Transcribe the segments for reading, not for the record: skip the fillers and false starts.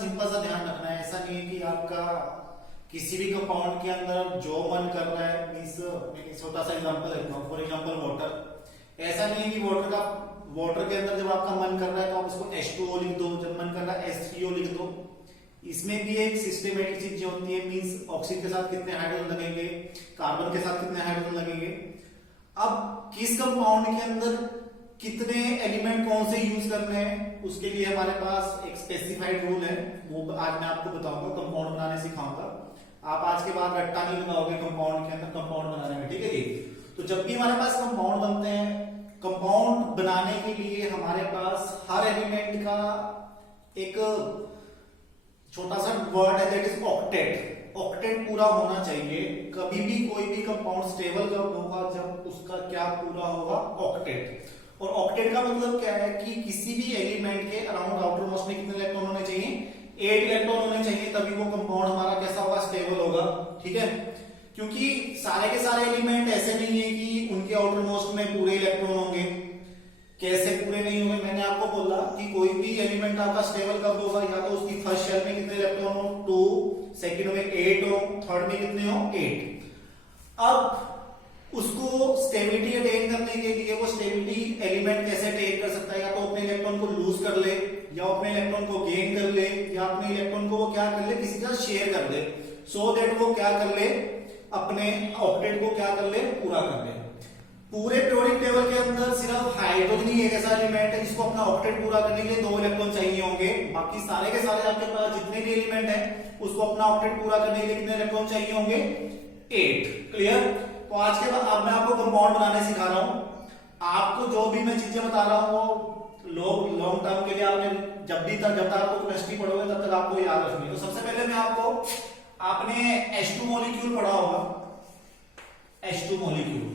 Simple सा ध्यान रखना है, ऐसा नहीं है कि आपका किसी भी कंपाउंड के अंदर जो मन कर रहा है, मींस मैं छोटा सा एग्जांपल देता हूँ, फॉर एग्जांपल वाटर। ऐसा नहीं है कि वाटर के अंदर जब आपका मन कर रहा है तो आप उसको H2O लिख दो, जब मन कर रहा है H3O लिख दो। इसमें भी एक सिस्टमेटिक चीज होती है, मींस ऑक्सीजन के साथ कितने हाइड्रोजन लगेंगे, कार्बन के साथ कितने हाइड्रोजन लगेंगे। अब किस कंपाउंड के अंदर कितने एलिमेंट कौन से यूज करने हैं, उसके लिए हमारे पास एक स्पेसिफाइड रूल है, वो आज मैं आपको बताऊंगा, कंपाउंड बनाने सिखाऊंगा। आप आज के बाद रट्टा नहीं लगाओगे कंपाउंड के अंदर कंपाउंड बनाने में, ठीक है जी। तो जब भी हमारे पास कंपाउंड बनते हैं, कंपाउंड बनाने के लिए हमारे पास हर एलिमेंट का एक छोटा सा वर्ड है, दैट इज ऑक्टेट। ऑक्टेट पूरा होना चाहिए। कभी भी कोई भी कंपाउंड स्टेबल कब होगा, जब उसका क्या पूरा होगा, ऑक्टेट। और ऑक्टेट का मतलब क्या है कि किसी भी एलिमेंट के अराउंड आउटर मोस्ट में कितने इलेक्ट्रॉन होने चाहिए, 8 इलेक्ट्रॉन होने चाहिए, तभी वो कंपाउंड हमारा कैसा होगा, स्टेबल होगा, ठीक है। क्योंकि सारे के सारे एलिमेंट ऐसे नहीं है कि उनके आउटर मोस्ट में पूरे इलेक्ट्रॉन होंगे। कैसे पूरे नहीं होंगे, मैंने आपको बोला कि कोई भी एलिमेंट आपका स्टेबल कब होगा, या तो उसकी फर्स्ट शेल में कितने इलेक्ट्रॉन हो, 2, सेकंड में 8 हो, थर्ड में कितने हो, 8। अब उसको स्टेबिलिटी अटेन करने के लिए वो स्टेबिलिटी एलिमेंट कैसे अटेन कर सकता है, या तो अपने इलेक्ट्रॉन को लूज कर ले, या अपने इलेक्ट्रॉन को गेन कर ले, या अपने इलेक्ट्रॉन को वो क्या कर ले, किसी का शेयर कर ले, सो दैट वो क्या कर ले, अपने ऑक्टेट को क्या कर ले, पूरा कर ले। पूरे पीरियोडिक टेबल के अंदर सिर्फ हाइड्रोजन ही एक ऐसा एलिमेंट है जिसको अपना ऑक्टेट पूरा करने के लिए 2 इलेक्ट्रॉन चाहिए होंगे। बाकी सारे के सारे आपके पास जितने भी एलिमेंट है, उसको अपना ऑक्टेट पूरा करने के लिए कितने इलेक्ट्रॉन चाहिए होंगे, 8। क्लियर। तो आज के बाद अब मैं आपको कंपाउंड बनाने सिखा रहा हूं। आपको जो भी मैं चीजें बता रहा हूं वो लॉन्ग टर्म के लिए आपने जब तक आपको केमिस्ट्री पढ़ोगे तब तक आपको याद रखनी है। तो सबसे पहले मैं आपने H2 मॉलिक्यूल पढ़ा होगा, H2 मॉलिक्यूल।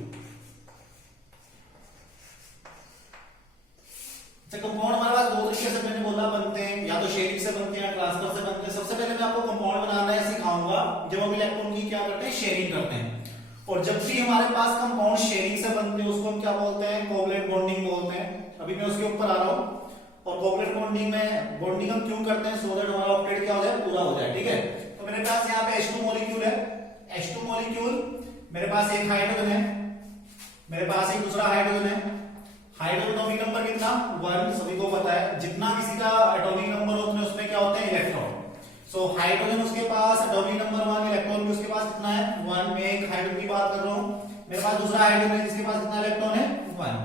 कंपाउंड हमारे पास 2 तरीके से मैंने बोला बनते हैं, या तो शेयरिंग से बनते हैं या ट्रांसफर से बनते हैं। सबसे पहले मैं आपको कंपाउंड बनाना सिखाऊंगा जब हम इलेक्ट्रॉन की क्या करते हैं, शेयरिंग करते हैं। और जब भी हमारे पास कंपाउंड शेयरिंग से बनते हैं उसको हम क्या बोलते हैं, कोवलेंट बॉन्डिंग बोलते हैं। अभी मैं उसके ऊपर आ रहा हूं। और कोवलेंट बॉन्डिंग में बॉन्डिंग हम क्यों करते हैं, सो दैट हमारा ऑक्टेट क्या हो जाए, पूरा हो जाए, ठीक है। तो मेरे पास यहाँ पे H2 मॉलिक्यूल है। H2 मॉलिक्यूल मेरे पास एक हाइड्रोजन है, मेरे पास एक दूसरा हाइड्रोजन है। हाइड्रोजन एटॉमिक नंबर कितना, 1, सभी को पता है। जितना किसी का एटॉमिक नंबर होता है उसमें क्या होते हैं, इलेक्ट्रॉन। सो हाइड्रोजन उसके पास एटॉमिक नंबर 1, इलेक्ट्रॉन भी उसके पास कितना है, 1। में एक हाइड्रोजन की बात कर रहा हूं, मेरे पास दूसरा हाइड्रोजन है जिसके पास कितना इलेक्ट्रॉन है, 1।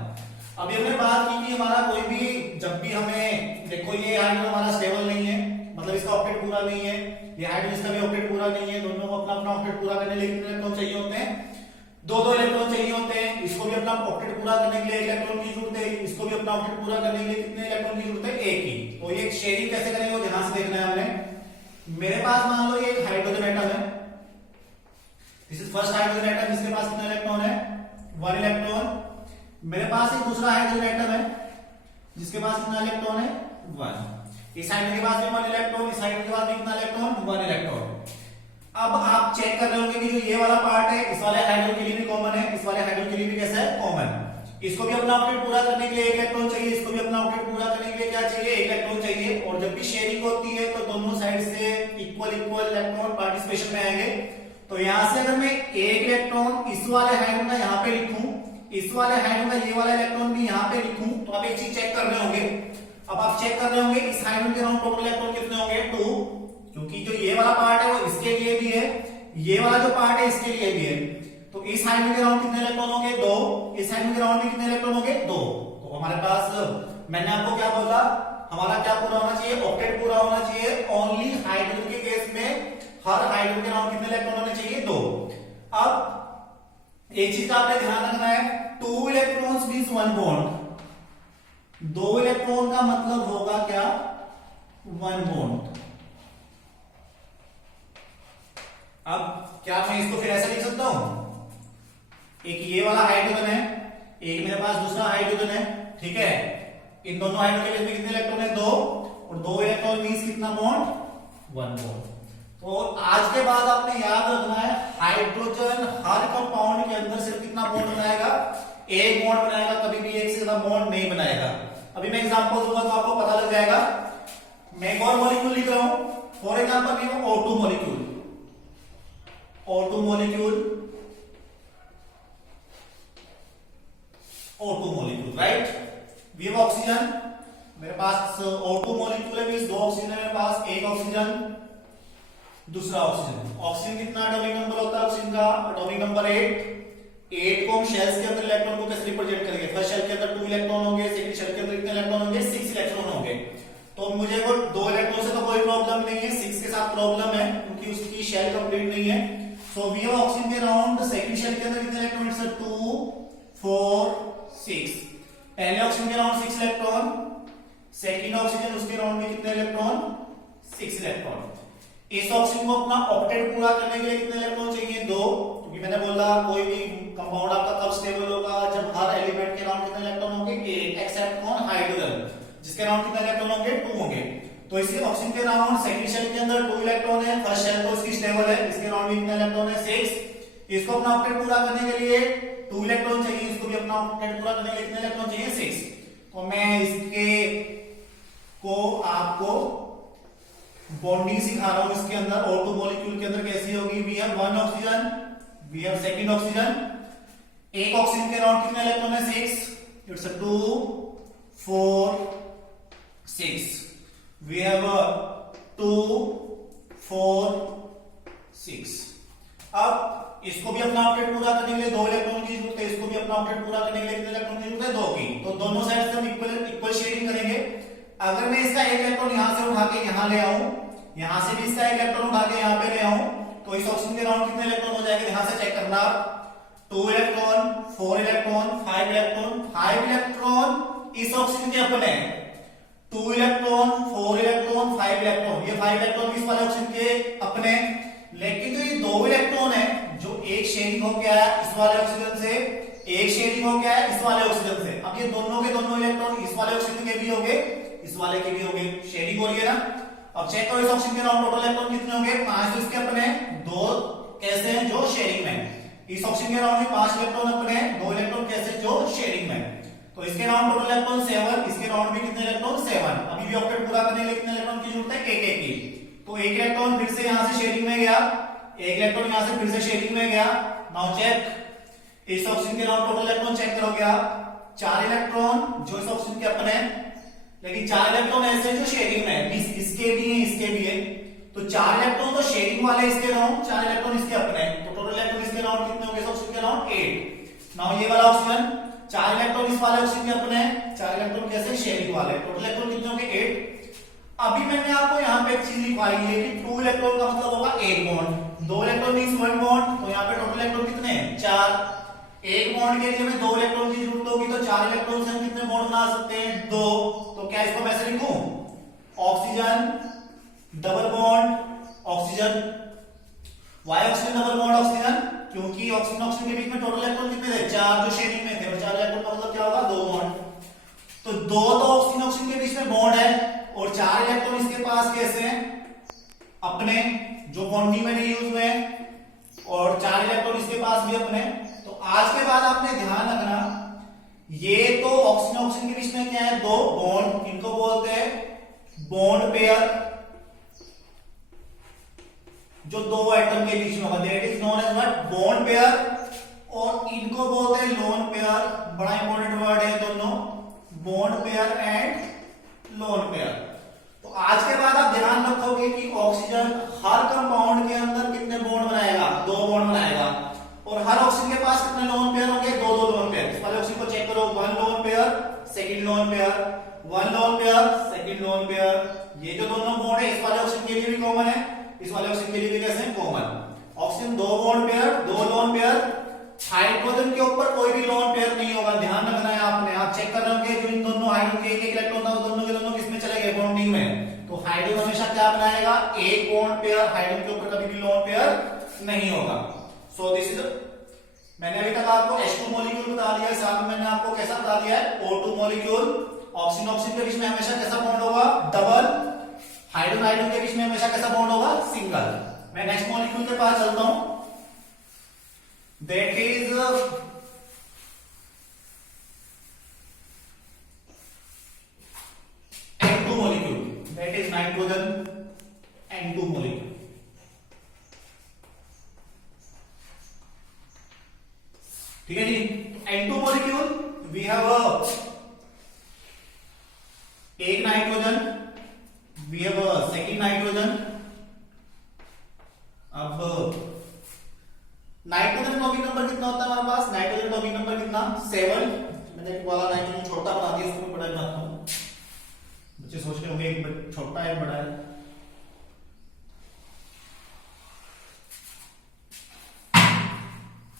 अभी हमने बात की कि हमारा कोई भी, जब भी हमें देखो ये हाइड्रोजन हमारा स्टेबल नहीं है, मतलब इसका ऑक्टेट पूरा नहीं है, ये हाइड्रोजन इसका भी ऑक्टेट पूरा नहीं है। दोनों को अपना अपना ऑक्टेट पूरा करने के लिए कितने इलेक्ट्रॉन चाहिए होते हैं, 2 इलेक्ट्रॉन चाहिए होते हैं। इसको भी अपना ऑक्टेट पूरा करने के लिए 1 इलेक्ट्रॉन की जरूरत है, इसको भी अपना ऑक्टेट पूरा करने के लिए कितने इलेक्ट्रॉन की जरूरत है, 1 की। तो ये शेयरिंग कैसे करेंगे वो ध्यान से देखना है हमने। मेरे पास मान लो ये एक हाइड्रोजन एटम है, this is first hydrogen atom, जिसके पास कितना इलेक्ट्रॉन है, 1 इलेक्ट्रॉन। मेरे पास एक दूसरा हाइड्रोजन एटम है जिसके पास कितना इलेक्ट्रॉन है, 1। इस हाइड्रोजन के पास भी 1 इलेक्ट्रॉन, इस हाइड्रोजन के पास भी कितना इलेक्ट्रॉन, 1 इलेक्ट्रॉन। अब आप चेक कर रहे होंगे कि जो ये वाला पार्ट है इस वाले हाइड्रोजन के लिए भी कॉमन है, इस वाले हाइड्रोजन के लिए भी कैसा है, कॉमन। इसको भी अपना ऑक्टेट पूरा करने के लिए 1 इलेक्ट्रॉन चाहिए, इसको भी अपना ऑक्टेट पूरा करने के लिए क्या चाहिए, 1 इलेक्ट्रॉन चाहिए। और जब भी शेयरिंग होती है तो दोनों साइड से इक्वल इलेक्ट्रॉन पार्टिसिपेशन में आएंगे। तो यहां से अगर मैं 1 इलेक्ट्रॉन इस वाले हाइड्रोजन का यहाँ पे लिखूं, इस वाले हाइड्रोजन का ये वाला इलेक्ट्रॉन भी यहाँ पे लिखूं, तो आप एक चीज चेक कर रहे होंगे। अब आप चेक कर रहे होंगे इस हाइड्रोजन के अराउंड टोटल इलेक्ट्रॉन कितने होंगे, 2। क्योंकि जो ये वाला पार्ट है वो इसके लिए भी है, ये वाला जो पार्ट है इसके लिए भी है। तो इस हाइड्रोजन के अराउंड कितने इलेक्ट्रॉन होंगे, 2। इस हाइड्रोजन के अराउंड भी कितने इलेक्ट्रॉन होंगे, 2। तो हमारे पास, मैंने आपको क्या बोला, हमारा क्या पूरा होना चाहिए, ऑक्टेट पूरा होना चाहिए। ओनली हाइड्रोजन के केस में हर हाइड्रोजन के अराउंड कितने इलेक्ट्रॉन होने चाहिए, 2। अब एक चीज का आपने ध्यान रखना है, 2 इलेक्ट्रॉन्स मींस 1 बॉन्ड। 2 इलेक्ट्रॉन का मतलब होगा क्या, 1 बॉन्ड। अब क्या मैं इसको फिर ऐसे लिख सकता हूं, एक ये वाला हाइड्रोजन है, एक मेरे पास दूसरा हाइड्रोजन है, ठीक है। इन दोनों हाइड्रोजन के बीच में कितने इलेक्ट्रॉन है, 2। और 2 इलेक्ट्रॉन मींस कितना बॉन्ड, 1 बॉन्ड। तो आज के बाद आपने याद रखना है, हाइड्रोजन हर कंपाउंड के अंदर सिर्फ कितना बॉन्ड बनाएगा, 1 बॉन्ड बनाएगा, कभी भी 1 से ज्यादा बॉन्ड नहीं बनाएगा। अभी मैं एग्जांपल दूंगा तो आपको पता लग जाएगा। मैं एक और मॉलिक्यूल लिख रहा हूं, फॉर एग्जांपल ये O2 molecule, O2 molecule, O2 molecule, right. We have oxygen, मेरे पास O2 मॉलिक्यूल है, मींस दो ऑक्सीजन है मेरे पास, एक ऑक्सीजन दूसरा ऑक्सीजन। ऑक्सीजन कितना एटॉमिक नंबर होता है ऑक्सीजन का? एटॉमिक नंबर 8 को हम शेल्स के अंदर इलेक्ट्रॉन को कैसे रिप्रेजेंट करेंगे? फर्स्ट शेल के अंदर 2 इलेक्ट्रॉन होंगे, सेकंड शेल के अंदर कितने इलेक्ट्रॉन होंगे? 6 इलेक्ट्रॉन होंगे। तो मुझे वो 2 इलेक्ट्रॉन से तो कोई प्रॉब्लम नहीं है, 6 के साथ प्रॉब्लम है क्योंकि उसकी शेल कंप्लीट नहीं है। सो वी हैव ऑक्सीजन के अराउंड सेकंड शेल के अंदर कितने इलेक्ट्रॉन? इट्स 2 4 6। पहले ऑक्सीजन के अराउंड 6 इलेक्ट्रॉन, सेकंड ऑक्सीजन उसके अराउंड में कितने इलेक्ट्रॉन? 6 इलेक्ट्रॉन। इस ऑक्सीजन को अपना ऑक्टेट पूरा करने के लिए कितने इलेक्ट्रॉन चाहिए? 2, क्योंकि मैंने बोला कोई भी कंपाउंड आपका तब स्टेबल होगा जब हर एलिमेंट के अराउंड कितने इलेक्ट्रॉन होंगे? 8, एक्सेप्ट कौन? हाइड्रोजन, जिसके अराउंड कितने इलेक्ट्रॉन होंगे? 2 होंगे। तो इसके ऑक्सीजन के अराउंड सेकंड शेल के अंदर 2 इलेक्ट्रॉन है, फर्स्ट शेल तो इसकी स्टेबल है, इसके अराउंड कितने इलेक्ट्रॉन है? 6। इसको अपना ऑक्टेट पूरा करने के लिए 2 इलेक्ट्रॉन चाहिए, इसको भी अपना ऑक्टेट पूरा करने के लिए कितने इलेक्ट्रॉन चाहिए? 6। तो मैं इसके को आपको बॉन्डिंग सिखा रहा हूं इसके अंदर। O2 मॉलिक्यूल के अंदर कैसी होगी? We have 1 oxygen, we have second oxygen, एक ऑक्सीजन के अराउंड कितने इलेक्ट्रॉन है? 6। इट्स 2 4 6। We have 2 4 6। अब इसको भी अपना ऑक्टेट पूरा करने के लिए 2 इलेक्ट्रॉन की जरूरत है, इसको भी अपना ऑक्टेट पूरा करने के लिए कितने इलेक्ट्रॉन की जरूरत है? 2 की। तो दोनों साइड से हम इक्वल शेयरिंग करेंगे। अगर मैं इसका एक इलेक्ट्रॉन यहां से उठा के यहां ले आऊं, यहां से भी इसका एक इलेक्ट्रॉन उठा के यहां पे ले आऊं, तो इस ऑक्सीजन के अराउंड कितने इलेक्ट्रॉन हो जाएंगे? यहां से चेक करना, 2 इलेक्ट्रॉन 4 इलेक्ट्रॉन 5 इलेक्ट्रॉन 5 इलेक्ट्रॉन इस ऑक्सीजन के अपने, 2 इलेक्ट्रॉन 4 इलेक्ट्रॉन 5 इलेक्ट्रॉन, ये 5 इलेक्ट्रॉन इस वाले ऑक्सीजन के अपने। लेकिन जो ये 2 इलेक्ट्रॉन है जो एक शेयरिंग हो गया इस वाले ऑक्सीजन से, एक शेयरिंग हो गया इस वाले ऑक्सीजन से, अब ये दोनों के दोनों इलेक्ट्रॉन इस वाले ऑक्सीजन के भी होंगे, इस वाले के भी होंगे, शेयरिंग हो रही है ना। अब चेक करो इस ऑक्सीजन के अराउंड टोटल इलेक्ट्रॉन कितने होंगे? 5 इसके अपने, 2 कैसे हैं? जो शेयरिंग में। इस ऑक्सीजन के अराउंड में 5 इलेक्ट्रॉन अपने, 2 इलेक्ट्रॉन कैसे? जो शेयरिंग में। तो इसके अराउंड टोटल इलेक्ट्रॉन 7, इसके अराउंड में कितने इलेक्ट्रॉन? 7। अभी भी ऑक्टेट पूरा करने के लिए कितने इलेक्ट्रॉन की जरूरत है? एक की। तो एक इलेक्ट्रॉन फिर से यहां से शेयरिंग में गया, एक इलेक्ट्रॉन यहां से फिर से शेयरिंग में गया। नाउ चेक इस ऑक्सीजन के अराउंड टोटल इलेक्ट्रॉन चेक करोगे आप, 4 इलेक्ट्रॉन जो इस ऑक्सीजन के अपने, लेकिन 4 इलेक्ट्रॉन ऐसे जो शेयरिंग में है, इसके भी हैं इसके भी है। तो 4 इलेक्ट्रॉन तो शेयरिंग वाले इसके अराउंड, 4 इलेक्ट्रॉन इसके अपने, तो टोटल इलेक्ट्रॉन इसके अराउंड कितने होंगे? ऑक्सीजन के अराउंड 8। नाउ ये वाला ऑक्सीजन 4 इलेक्ट्रॉन इस वाले ऑक्सीजन के अपने, 4 इलेक्ट्रॉन कैसे? शेयरिंग वाले, टोटल इलेक्ट्रॉन कितने होंगे? 8। अभी मैंने आपको यहाँ पे एक चीज लिखवाई है कि 2 इलेक्ट्रॉन का मतलब होगा एक बॉन्ड, 2 इलेक्ट्रॉन मींस 1 बॉन्ड, तो यहाँ पे टोटल इलेक्ट्रॉन कितने हैं? 4। एक बॉन्ड के लिए हमें 2 इलेक्ट्रॉन की जरूरत होगी, तो 4 इलेक्ट्रॉन से हम कितने बॉन्ड बना सकते हैं? 2। तो क्या इसको मैं ऐसे लिखूं? Oxygen double bond oxygen. Why oxygen double bond oxygen? क्योंकि ऑक्सीजन ऑक्सीजन के बीच में टोटल इलेक्ट्रॉन कितने थे? 4 जो शेयरिंग में थे, और 4 इलेक्ट्रॉन का मतलब क्या होगा? 2 बॉन्ड। तो 2 तो ऑक्सीजन ऑक्सीजन के बीच में बॉन्ड है, और 4 इलेक्ट्रॉन इसके पास कैसे हैं? अपने, जो बॉन्डिंग में नहीं यूज हुए हैं, और 4 इलेक्ट्रॉन इसके पास भी अपने। तो आज के बाद आपने ध्यान रखना, ये तो ऑक्सीजन ऑक्सीजन के बीच में क्या है? 2 बॉन्ड, इनको बोलते हैं बॉन्ड पेयर, जो 2 एटम के बीच में होगा, that is known as what? Bond pair. और इनको बोलते हैं लोन पेयर, बड़ा इंपॉर्टेंट वर्ड है दोनों, bond pair and lone pair. तो आज के बाद आप ध्यान रखोगे कि ऑक्सीजन हर कंपाउंड के अंदर कितने बॉन्ड बनाएगा? 2 बॉन्ड बनाएगा, और हर ऑक्सीजन के पास कितने लोन पेयर होंगे? 2 लोन पेयर। इस वाले ऑक्सीजन को चेक करो, 1 lone pair second lone pair, 1 lone pair second lone pair. ये जो दोनों बॉन्ड है इस वाले ऑक्सीजन के लिए भी कॉमन है, इस वाले ऑक्सीजन के लिए भी कैसे हैं? Common. Oxygen 2 bond pair 2 lone pair. Hydrogen के ऊपर कोई भी लोन पेयर नहीं होगा, ध्यान रखना है आपने। आप चेक कर रहे होंगे जो इन दोनों हाइड्रोजन के एक इलेक्ट्रॉन था, दोनों के दोनों किसमें चले गए? बॉन्डिंग में। तो हाइड्रोजन हमेशा क्या बनाएगा? एक बॉन्ड पेयर, हाइड्रोजन के ऊपर कभी भी लोन पेयर नहीं होगा। सो दिस इज, मैंने अभी तक आपको H2 मॉलिक्यूल बता दिया है, साथ में मैंने आपको कैसा बता दिया है? O2 molecule. ऑक्सीजन ऑक्सीजन के बीच में हमेशा कैसा बॉन्ड होगा? डबल। हाइड्रोजन हाइड्रोजन के बीच में हमेशा कैसा बॉन्ड होगा? सिंगल। मैं नेक्स्ट मॉलिक्यूल के पास चलता हूं, that is N2 molecule. That is nitrogen N2 molecule. ठीक है जी, N2 molecule we have एक nitrogen, we have a second nitrogen. अब नाइट्रोजन एटॉमिक नंबर कितना होता है हमारे पास? नाइट्रोजन एटॉमिक नंबर कितना? 7. मैंने वाला नाइट्रोजन छोटा बना दिया, इसको बड़ा बनाता हूं. बच्चे सोच रहे होंगे एक छोटा है बड़ा है.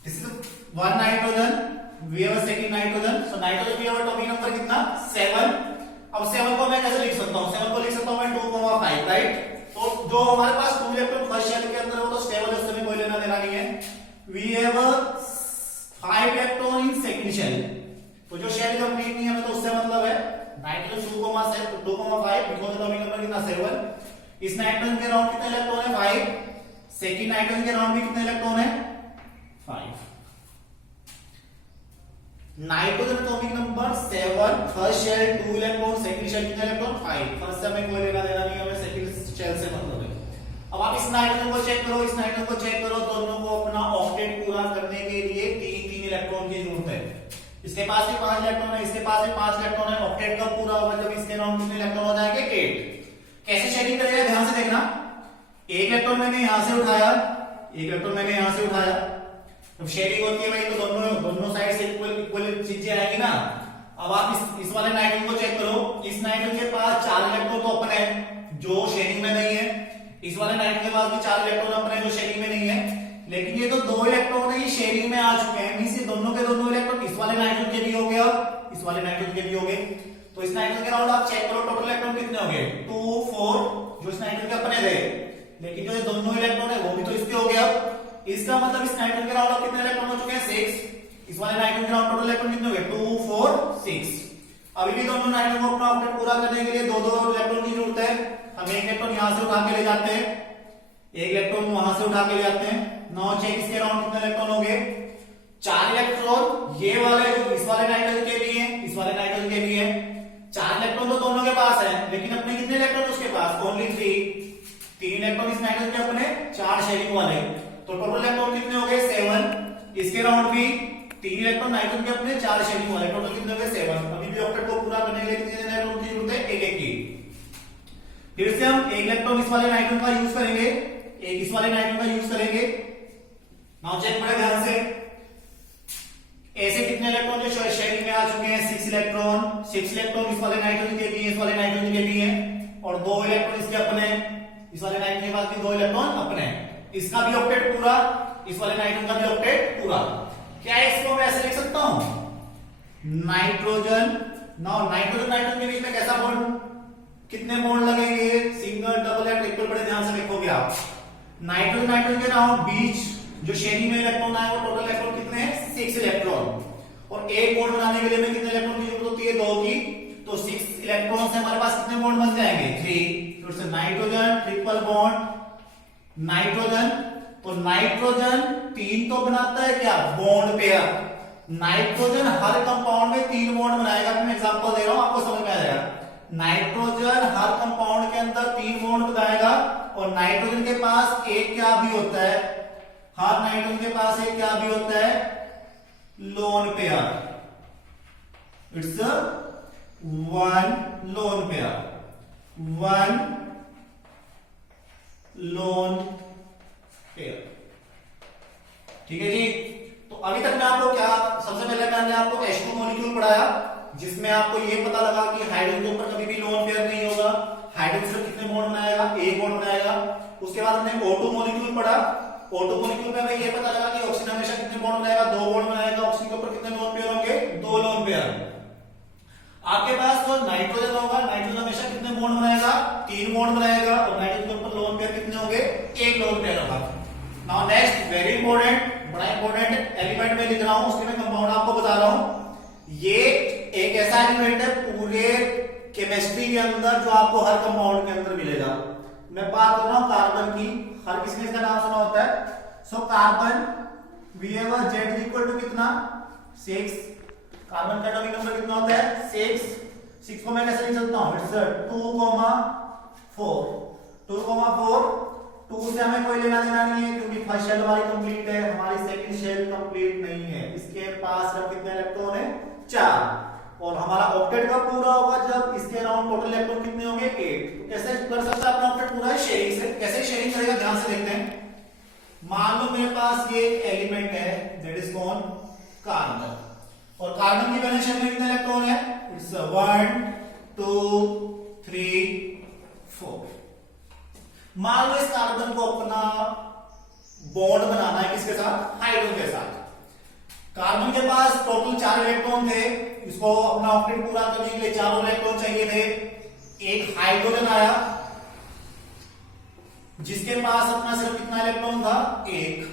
This is one nitrogen. We have a second nitrogen. So nitrogen we have atomic number कितना? 7. अब 7 को मैं कैसे लिख सकता हूँ? 7 को लिख सकता हूँ मैं 2,5, राइट? तो जो हमारे पास 2 इलेक्ट्रॉन फर्स्ट शेल के अंदर है वो तो स्टेबल है, उसमें कोई लेना देना नहीं है. We have 5 electron in second shell. तो जो शेल कंप्लीट नहीं है हमें तो उससे मतलब है नाइट्रोजन 2,5 बिकॉज़ एटॉमिक नंबर कितना? 7. इस नाइट्रोजन के अराउंड कितने इलेक्ट्रॉन है? 5. सेकंड नाइट्रोजन के अराउंड भी कितने इलेक्ट्रॉन है? 5. Nitrogen atomic number 7, first shell 2 electron, second shell कितने इलेक्ट्रॉन? 5. फर्स्ट से हमें कोई लेना देना नहीं है, हमें सेकंड शेल से मतलब है. अब आप इस नाइट्रोजन को चेक करो, इस नाइट्रोजन को चेक करो. दोनों को अपना ऑक्टेट पूरा करने के लिए 3 इलेक्ट्रॉन की जरूरत है. इसके पास भी 5 इलेक्ट्रॉन है, इसके पास भी 5 इलेक्ट्रॉन है. ऑक्टेट कब पूरा होगा? जब इसके अराउंड कितने इलेक्ट्रॉन हो जाएंगे? 8. कैसे शेयरिंग करेगा ध्यान से देखना. एक इलेक्ट्रॉन मैंने यहां से उठाया, एक इलेक्ट्रॉन मैंने यहां से उठाया. जब शेयरिंग होती है भाई तो दोनों साइड से इक्वल चीजें आएगी ना. अब आप इस वाले नाइट्रोजन को चेक करो. इस नाइट्रोजन के पास 4 इलेक्ट्रॉन तो अपने हैं जो शेयरिंग में नहीं है. इस वाले नाइट्रोजन के पास भी 4 इलेक्ट्रॉन अपने हैं जो शेयरिंग में नहीं है. लेकिन ये तो 2 इलेक्ट्रॉन है ये शेयरिंग में आ चुके हैं. मींस ये दोनों के दोनों इलेक्ट्रॉन इस वाले नाइट्रोजन के भी हो गए और इस वाले नाइट्रोजन के भी हो गए. तो इस नाइट्रोजन के अराउंड आप चेक करो टोटल इलेक्ट्रॉन कितने हो गए? 2 4 जो इस नाइट्रोजन के अपने थे. लेकिन जो ये दोनों इलेक्ट्रॉन है वो भी तो इसके हो गया. इसका मतलब इस नाइट्रोजन के अराउंड कितने इलेक्ट्रॉन हो चुके हैं? 6. इस वाले नाइट्रोजन के अराउंड टोटल इलेक्ट्रॉन कितने हो गए? 2 4 6. अभी भी दोनों नाइट्रोजन को अपना ऑक्टेट पूरा करने के लिए 2 इलेक्ट्रॉन की जरूरत है. हम एक इलेक्ट्रॉन यहां से उठा के ले जाते हैं, एक इलेक्ट्रॉन वहां से उठा के ले जाते हैं. नाउ चेक इसके अराउंड कितने इलेक्ट्रॉन हो गए? 4 इलेक्ट्रॉन. ये वाले जो इस वाले नाइट्रोजन के भी हैं, इस वाले नाइट्रोजन के भी हैं. 4 इलेक्ट्रॉन तो दोनों के पास है, लेकिन अपने कितने इलेक्ट्रॉन उसके पास? ओनली 3 इलेक्ट्रॉन इस नाइट्रोजन के अपने 4 शेयरिंग वाले. तो टोटल इलेक्ट्रॉन कितने हो गए? 7. इसके अराउंड भी 3 इलेक्ट्रॉन नाइट्रोजन के अपने 4 शेयरिंग वाले. टोटल कितने हो गए? 7. अभी भी ऑक्टेट को पूरा करने के लिए कितने इलेक्ट्रॉन की जरूरत है? एक की. फिर से हम एक इलेक्ट्रॉन इस वाले नाइट्रोजन का यूज करेंगे, एक इस वाले नाइट्रोजन का यूज करेंगे. नाउ चेक करें ध्यान से. ऐसे कितने इलेक्ट्रॉन जो शेयरिंग में आ चुके हैं? 6 इलेक्ट्रॉन. 6 इलेक्ट्रॉन इस वाले नाइट्रोजन के भी हैं, इस वाले नाइट्रोजन के भी हैं. और 2 इलेक्ट्रॉन इसके अपने, इस वाले नाइट्रोजन के पास भी 2 इलेक्ट्रॉन अपने हैं. इसका भी ऑक्टेट पूरा, इस वाले नाइट्रोजन का भी ऑक्टेट पूरा. क्या इसको मैं ऐसे लिख सकता हूं? नाइट्रोजन. नाउ नाइट्रोजन नाइट्रोजन के बीच में कैसा बॉन्ड, कितने बॉन्ड लगेंगे? सिंगल डबल या ट्रिपल. बड़े ध्यान से देखोगे आप. नाइट्रोजन नाइट्रोजन के अराउंड बीच जो शेयरिंग में इलेक्ट्रॉन आए वो टोटल इलेक्ट्रॉन कितने हैं? 6 इलेक्ट्रॉन. और एक बॉन्ड बनाने के लिए हमें कितने इलेक्ट्रॉन की जरूरत होती है? 2 की. तो 6 इलेक्ट्रॉन से हमारे पास कितने बॉन्ड बन जाएंगे? 3. फिर से नाइट्रोजन ट्रिपल बॉन्ड नाइट्रोजन. तो नाइट्रोजन 3 तो बनाता है क्या? Bond pair. नाइट्रोजन हर कंपाउंड में 3 बॉन्ड बनाएगा. मैं एग्जांपल दे रहा हूं, आपको समझ में आ जाएगा. नाइट्रोजन हर कंपाउंड के अंदर 3 बॉन्ड बनाएगा. और नाइट्रोजन के पास एक क्या भी होता है? हर नाइट्रोजन के पास एक क्या भी होता है? Lone pair. It's 1 lone pair. 1 lone pair. ठीक है जी. तो अभी तक मैं आपको क्या, सबसे पहले मैंने आपको H2 मॉलिक्यूल पढ़ाया जिसमें आपको ये पता लगा कि हाइड्रोजन के ऊपर कभी भी लोन पेयर नहीं होगा. हाइड्रोजन से कितने बॉन्ड बनाएगा? एक बॉन्ड बनाएगा. उसके बाद हमने O2 मॉलिक्यूल पढ़ा. O2 मॉलिक्यूल में हमें ये पता लगा कि ऑक्सीजन हमेशा कितने बॉन्ड बनाएगा? 2 बॉन्ड बनाएगा. ऑक्सीजन के ऊपर कितने लोन पेयर होंगे? 2 लोन पेयर. आपके पास जो नाइट्रोजन होगा, नाइट्रोजन हमेशा कितने बॉन्ड बनाएगा? 3 बॉन्ड बनाएगा. और नाइट्रोजन के ऊपर लोन पेयर कितने होंगे? 1 लोन पेयर होगा. नाउ नेक्स्ट वेरी इंपॉर्टेंट, बड़ा इंपॉर्टेंट एलिमेंट में लिख रहा हूं, उसके मैं कंपाउंड आपको बता रहा हूं. ये एक ऐसा एलिमेंट है पूरे केमिस्ट्री के अंदर जो आपको हर कंपाउंड के अंदर मिलेगा. मैं बात कर रहा हूं कार्बन की. हर किसी ने इसका नाम सुना होता है. So carbon we have a Z equal to कितना? 6. कार्बन का एटॉमिक नंबर कितना होता है? 6. 6 को मैं कैसे लिख सकता हूं? इट्स 2, 4, 2,4, 2 से हमें कोई लेना देना नहीं है क्योंकि फर्स्ट शेल हमारी कंप्लीट है, हमारी सेकंड शेल कंप्लीट नहीं है। इसके पास अब कितने इलेक्ट्रॉन है? 4। और हमारा ऑक्टेट कब पूरा होगा? जब इसके अराउंड टोटल इलेक्ट्रॉन कितने होंगे? 8। तो कैसे कर सकता है अपना ऑक्टेट पूरा? शेयरिंग से। कैसे शेयरिंग करेगा ध्यान से देखते हैं। मान लो मेरे पास ये एलिमेंट है दैट इज कौन? कार्बन। और कार्बन की वैलेंस शेल में कितने इलेक्ट्रॉन है? इट्स 1 2 3 4। मान लो इस कार्बन को अपना बॉन्ड बनाना है किसके साथ? हाइड्रोजन के साथ। कार्बन के पास टोटल 4 इलेक्ट्रॉन थे, इसको अपना ऑक्टेट पूरा करने के लिए 4 इलेक्ट्रॉन चाहिए थे। एक हाइड्रोजन आया जिसके पास अपना सिर्फ कितना इलेक्ट्रॉन था? 1।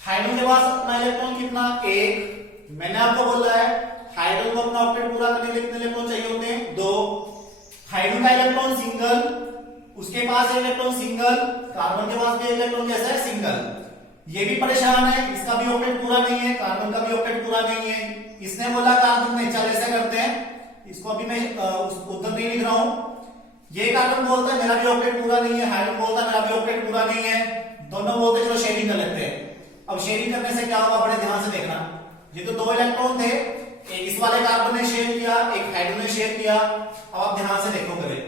हाइड्रोजन के पास अपना इलेक्ट्रॉन कितना? 1। मैंने आपको बोला है हाइड्रोजन को अपना ऑक्टेट पूरा करने के लिए कितने इलेक्ट्रॉन चाहिए होते हैं? 2। हाइड्रोजन का इलेक्ट्रॉन सिंगल, उसके पास एक इलेक्ट्रॉन सिंगल, कार्बन के पास भी एक इलेक्ट्रॉन कैसा है? सिंगल। ये भी परेशान है, इसका भी ऑक्टेट पूरा नहीं है, कार्बन का भी ऑक्टेट पूरा नहीं है। इसने बोला कार्बन में, चल ऐसा करते हैं, इसको अभी मैं उधर नहीं लिख रहा हूं। ये कार्बन बोलता है मेरा भी ऑक्टेट पूरा नहीं है, हाइड्रोजन बोलता है मेरा भी ऑक्टेट पूरा नहीं है। दोनों बोलते हैं चलो शेयरिंग कर लेते हैं। अब शेयरिंग करने से क्या होगा? बड़े ध्यान से देखना। ये तो 2 इलेक्ट्रॉन थे, एक इस वाले कार्बन ने शेयर किया, एक हाइड्रोजन ने शेयर किया। अब आप ध्यान से देखो करें,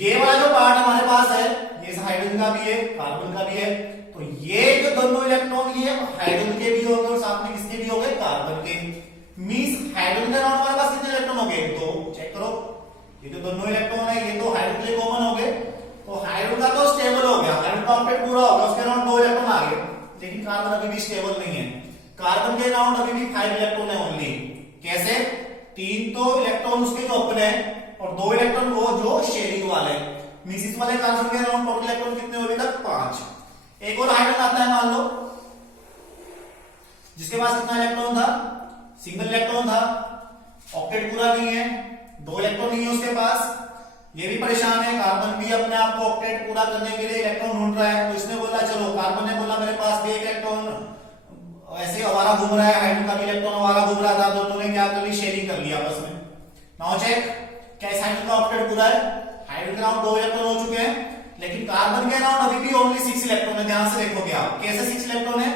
ये वाला जो पार्ट हमारे पास है ये हाइड्रोजन का भी है, कार्बन का भी है। तो ये जो दोनों इलेक्ट्रॉन ये हाइड्रोजन के भी होंगे और साथ में किसके भी होंगे? कार्बन के। मींस हाइड्रोजन के अलावा हमारे पास कितने इलेक्ट्रॉन होंगे? 2। चेक करो, ये जो दोनों इलेक्ट्रॉन है ये तो हाइड्रोजन के कॉमन हो गए। तो हाइड्रोजन का तो स्टेबल हो गया, हाइड्रोजन का ऑक्टेट पूरा हो गया, उसके अराउंड 2 इलेक्ट्रॉन आ गए। लेकिन कार्बन अभी भी स्टेबल नहीं है। कार्बन के अराउंड अभी भी 5 इलेक्ट्रॉन है ओनली। कैसे? 3 तो इलेक्ट्रॉन उसके जो ओपन है और 2 इलेक्ट्रॉन वो जो शेयरिंग वाले। मींस इस वाले कार्बन के अराउंड टोटल इलेक्ट्रॉन कितने हो गए तक? 5। एक और हाइड्रोजन आता है मान लो, जिसके पास कितना इलेक्ट्रॉन था? सिंगल इलेक्ट्रॉन था, ऑक्टेट पूरा नहीं है, 2 इलेक्ट्रॉन नहीं है उसके पास। ये भी परेशान है, कार्बन भी अपने आप को ऑक्टेट पूरा करने के लिए इलेक्ट्रॉन ढूंढ रहा है। तो इसने बोला चलो, कार्बन ने बोला मेरे पास भी एक इलेक्ट्रॉन ऐसे आवारा घूम रहा है, हाइड्रोजन का भी इलेक्ट्रॉन आवारा घूम रहा था, दोनों ने क्या कर ली? शेयरिंग कर लिया आपस में। नाउ चेक, क्या इस हाइड्रोजन का ऑक्टेट पूरा है? हाइड्रोजन के अराउंड 2 इलेक्ट्रॉन हो चुके हैं, लेकिन कार्बन के अराउंड अभी भी ओनली 6 इलेक्ट्रॉन है। ध्यान से देखोगे आप, कैसे 6 इलेक्ट्रॉन है?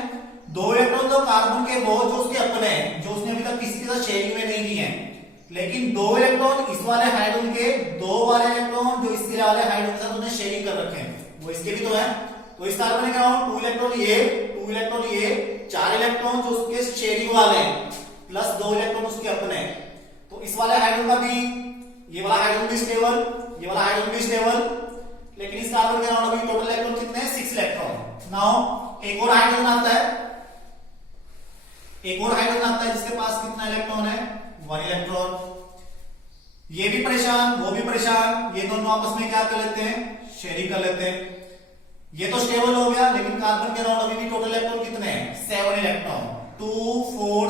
2 इलेक्ट्रॉन तो कार्बन के वो जो उसके अपने हैं, जो उसने अभी तक किसी के साथ शेयरिंग में नहीं दी है। लेकिन 2 इलेक्ट्रॉन इस वाले हाइड्रोजन के, 2 वाले इलेक्ट्रॉन जो इसके वाले हाइड्रोजन के साथ उसने शेयरिंग कर रखे हैं, वो इसके भी तो है। तो इस कार्बन के अराउंड 2 इलेक्ट्रॉन ये, 2 इलेक्ट्रॉन ये, 4 इलेक्ट्रॉन जो उसके शेयरिंग वाले हैं, प्लस 2 इलेक्ट्रॉन उसके अपने। तो इस वाले हाइड्रोजन का भी, ये वाला हाइड्रोजन भी स्टेबल, ये वाला हाइड्रोजन भी स्टेबल। लेकिन इस कार्बन के अराउंड अभी टोटल इलेक्ट्रॉन कितने हैं? 6 इलेक्ट्रॉन। नाउ एक और हाइड्रोजन आता है, एक और हाइड्रोजन आता है जिसके पास कितना इलेक्ट्रॉन है? 1 इलेक्ट्रॉन। ये भी परेशान, वो भी परेशान, ये दोनों आपस में क्या कर लेते हैं? शेयरिंग कर लेते हैं। ये तो स्टेबल हो गया, लेकिन कार्बन के अराउंड अभी भी टोटल इलेक्ट्रॉन कितने हैं? 7 इलेक्ट्रॉन। 2 4